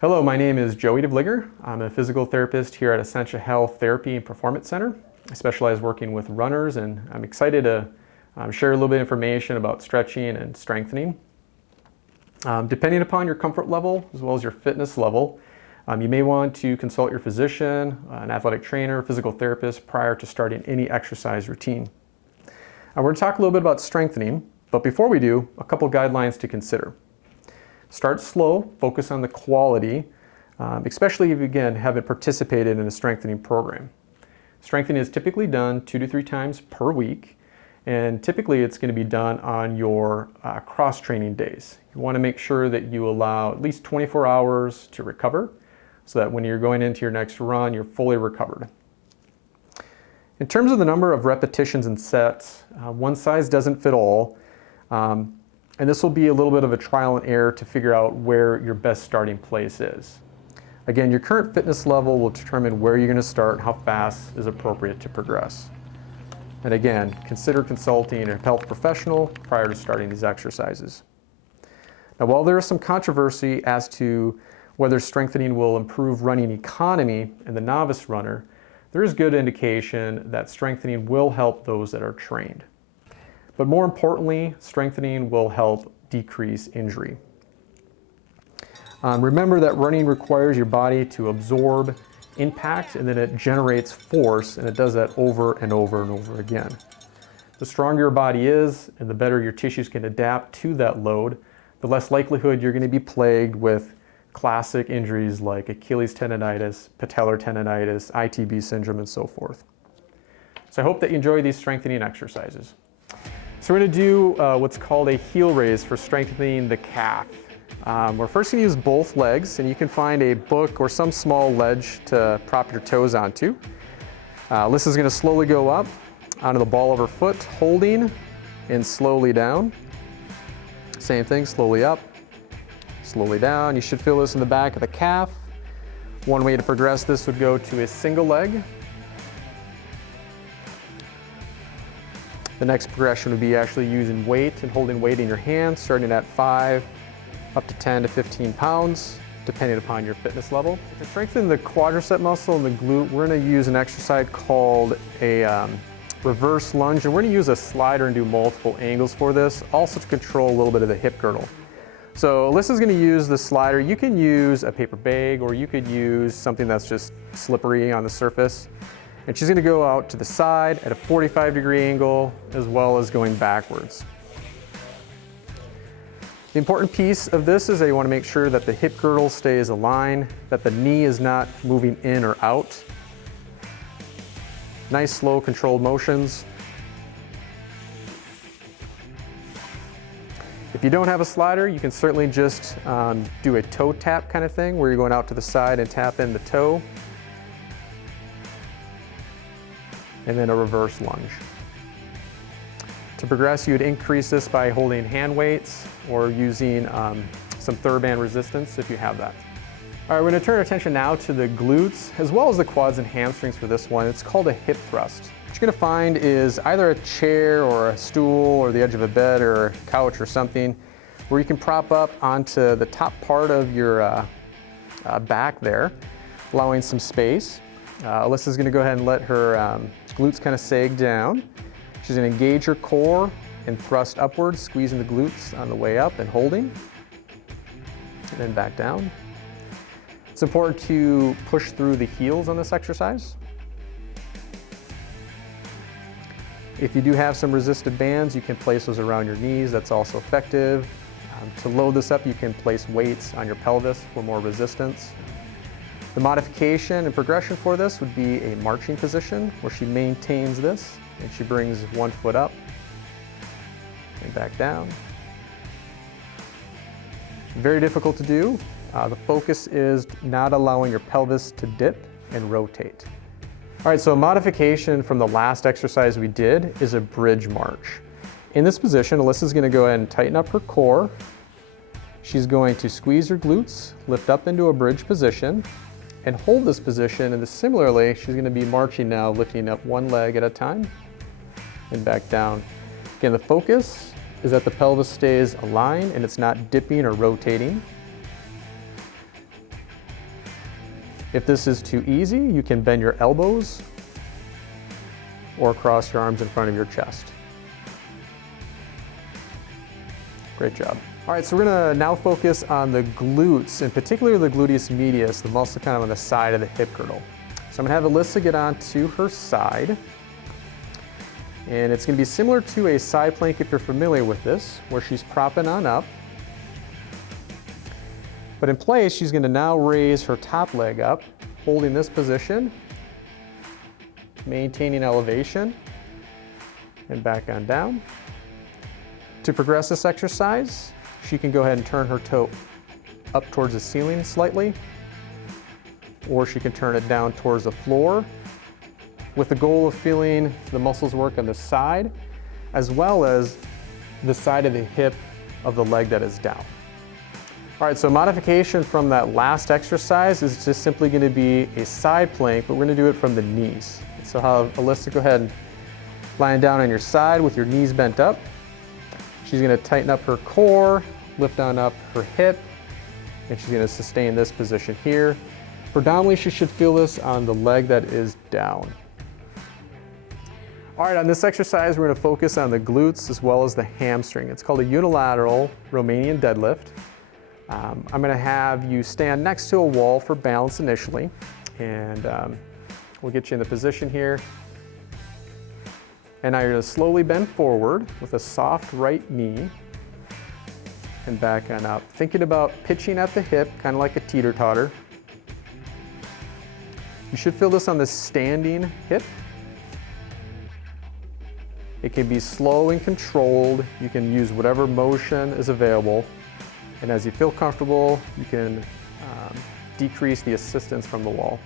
Hello, my name is Joey DeVlieger. I'm a physical therapist here at Essentia Health Therapy and Performance Center. I specialize working with runners, and I'm excited to share a little bit of information about stretching and strengthening. Depending upon your comfort level as well as your fitness level, you may want to consult your physician, an athletic trainer, physical therapist prior to starting any exercise routine. We're going to talk a little bit about strengthening, but before we do, a couple guidelines to consider. Start slow, focus on the quality, especially if you, again, haven't participated in a strengthening program. Strengthening is typically done 2 to 3 times per week, and typically it's going to be done on your cross-training days. You want to make sure that you allow at least 24 hours to recover so that when you're going into your next run, you're fully recovered. In terms of the number of repetitions and sets, one size doesn't fit all. And this will be a little bit of a trial and error to figure out where your best starting place is. Again, your current fitness level will determine where you're going to start and how fast is appropriate to progress. And again, consider consulting a health professional prior to starting these exercises. Now, while there is some controversy as to whether strengthening will improve running economy in the novice runner, there is good indication that strengthening will help those that are trained. But more importantly, strengthening will help decrease injury. Remember that running requires your body to absorb impact, and then it generates force, and it does that over and over and over again. The stronger your body is, and the better your tissues can adapt to that load, the less likelihood you're going to be plagued with classic injuries like Achilles tendonitis, patellar tendonitis, ITB syndrome, and so forth. So I hope that you enjoy these strengthening exercises. So we're going to do what's called a heel raise for strengthening the calf. We're first going to use both legs, and you can find a book or some small ledge to prop your toes onto. Alyssa's going to slowly go up onto the ball of her foot, holding, and slowly down. Same thing, slowly up, slowly down. You should feel this in the back of the calf. One way to progress this would go to a single leg. The next progression would be actually using weight and holding weight in your hands, starting at 5 up to 10 to 15 pounds, depending upon your fitness level. To strengthen the quadricep muscle and the glute, we're going to use an exercise called a reverse lunge, and we're going to use a slider and do multiple angles for this, also to control a little bit of the hip girdle. So Alyssa's going to use the slider. You can use a paper bag, or you could use something that's just slippery on the surface. And she's going to go out to the side at a 45-degree angle, as well as going backwards. The important piece of this is that you want to make sure that the hip girdle stays aligned, that the knee is not moving in or out. Nice, slow, controlled motions. If you don't have a slider, you can certainly just do a toe tap kind of thing, where you're going out to the side and tap in the toe. And then a reverse lunge. To progress, you would increase this by holding hand weights or using some TheraBand resistance if you have that. All right, we're going to turn our attention now to the glutes as well as the quads and hamstrings for this one. It's called a hip thrust. What you're going to find is either a chair or a stool or the edge of a bed or a couch or something where you can prop up onto the top part of your back there, allowing some space. Alyssa's going to go ahead and let her glutes kind of sag down. She's going to engage her core and thrust upwards, squeezing the glutes on the way up and holding, and then back down. It's important to push through the heels on this exercise. If you do have some resisted bands, you can place those around your knees. That's also effective. To load this up, you can place weights on your pelvis for more resistance. The modification and progression for this would be a marching position where she maintains this and she brings one foot up and back down. Very difficult to do. The focus is not allowing your pelvis to dip and rotate. All right, so a modification from the last exercise we did is a bridge march. In this position, Alyssa's going to go ahead and tighten up her core. She's going to squeeze her glutes, lift up into a bridge position, and hold this position, and similarly, she's going to be marching now, lifting up one leg at a time and back down. Again, the focus is that the pelvis stays aligned and it's not dipping or rotating. If this is too easy, you can bend your elbows or cross your arms in front of your chest. Great job. All right, so we're gonna now focus on the glutes, in particular the gluteus medius, the muscle kind of on the side of the hip girdle. So I'm gonna have Alyssa get onto her side. And it's gonna be similar to a side plank if you're familiar with this, where she's propping on up. But in place, she's gonna now raise her top leg up, holding this position, maintaining elevation, and back on down. To progress this exercise, she can go ahead and turn her toe up towards the ceiling slightly, or she can turn it down towards the floor, with the goal of feeling the muscles work on the side, as well as the side of the hip of the leg that is down. All right, so modification from that last exercise is just simply going to be a side plank, but we're going to do it from the knees. So have Alyssa go ahead and lying down on your side with your knees bent up. She's going to tighten up her core, lift on up her hip, and she's going to sustain this position here. Predominantly, she should feel this on the leg that is down. All right, on this exercise, we're going to focus on the glutes as well as the hamstring. It's called a unilateral Romanian deadlift. I'm going to have you stand next to a wall for balance initially, and we'll get you in the position here. And now you're going to slowly bend forward with a soft right knee and back on up. Thinking about pitching at the hip, kind of like a teeter-totter. You should feel this on the standing hip. It can be slow and controlled. You can use whatever motion is available. And as you feel comfortable, you can decrease the assistance from the wall.